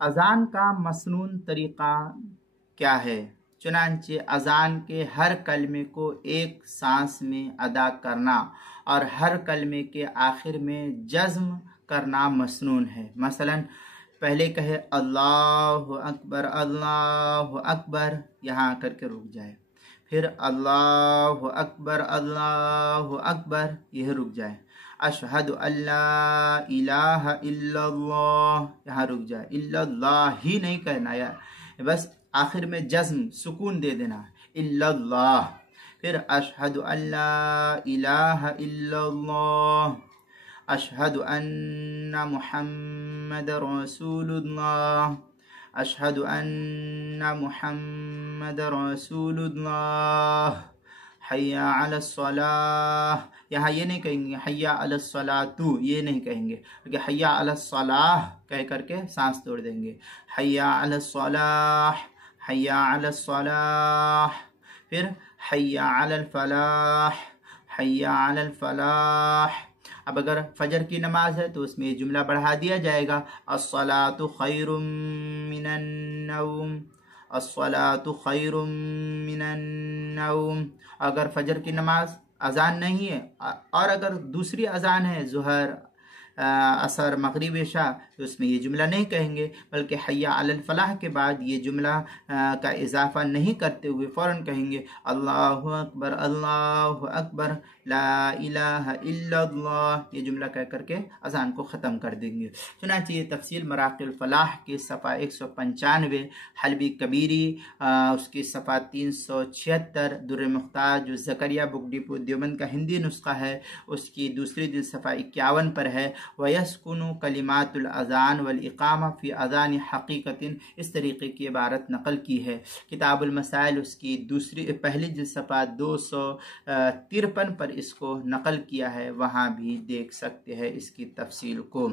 اذان کا مسنون طریقہ کیا ہے؟ چنانچہ اذان کے ہر کلمے کو ایک سانس میں ادا کرنا اور ہر کلمے کے آخر میں جزم کرنا مسنون ہے۔ مثلا پہلے کہے اللہ اکبر، یہاں کر کے رک جائے، پھر اللہ اکبر، یہ رک جائے، اشہد ان لا الہ الا اللہ، یہاں رک جائے، الا اللہ ہی نہیں کہنا ہے، بس آخر میں جزم سکون دے دینا، الا اللہ، پھر اشہد ان لا الہ الا اللہ، اشہد ان محمد رسول اللہ، اشہد ان محمد رسول اللہ، حی علی الصلاح، یہاں یہ نہیں کہیں گے حی علی الصلاۃ، یہ نہیں کہیں گے، کیونکہ حی علی الصلاح کہہ کر کے سانس توڑ دیں گے، حی علی الصلاح، حی علی الصلاح، پھر حی علی الفلاح، حی علی الفلاح۔ اب اگر فجر کی نماز ہے تو اس میں یہ جملہ بڑھا دیا جائے گا، الصلاۃ خیر من النوم، الصلاۃ خیر من النوم۔ اگر فجر کی نماز اذان نہیں ہے اور اگر دوسری اذان ہے ظہر، عصر، مغرب، عشاء، تو اس میں یہ جملہ نہیں کہیں گے، بلکہ حی علی الفلاح کے بعد یہ جملہ کا اضافہ نہیں کرتے ہوئے فوراً کہیں گے اللہ اکبر لا الہ الا اللہ، یہ جملہ کہہ کر کے اذان کو ختم کر دیں گے۔ چنانچہ یہ تفصیل مراقِ الفلاح کے صفحہ 195، حلبی کبیری اس کی صفحہ 376، در مختار جو زکریا بک ڈپو دیوبند کا ہندی نسخہ ہے اس کی دوسری جلد صفحہ 51 پر ہے، وَيَسْكُنُ كَلِمَاتُ الْأَذَانِ وَالْإِقَامَةِ فِي أَذَانِ حَقِيقَةٍ، اس طریقے کی عبارت نقل کی ہے۔ کتاب المسائل اس کی پہلی جلد صفحہ 253 پر اس کو نقل کیا ہے، وہاں بھی دیکھ سکتے ہیں اس کی تفصیل کو۔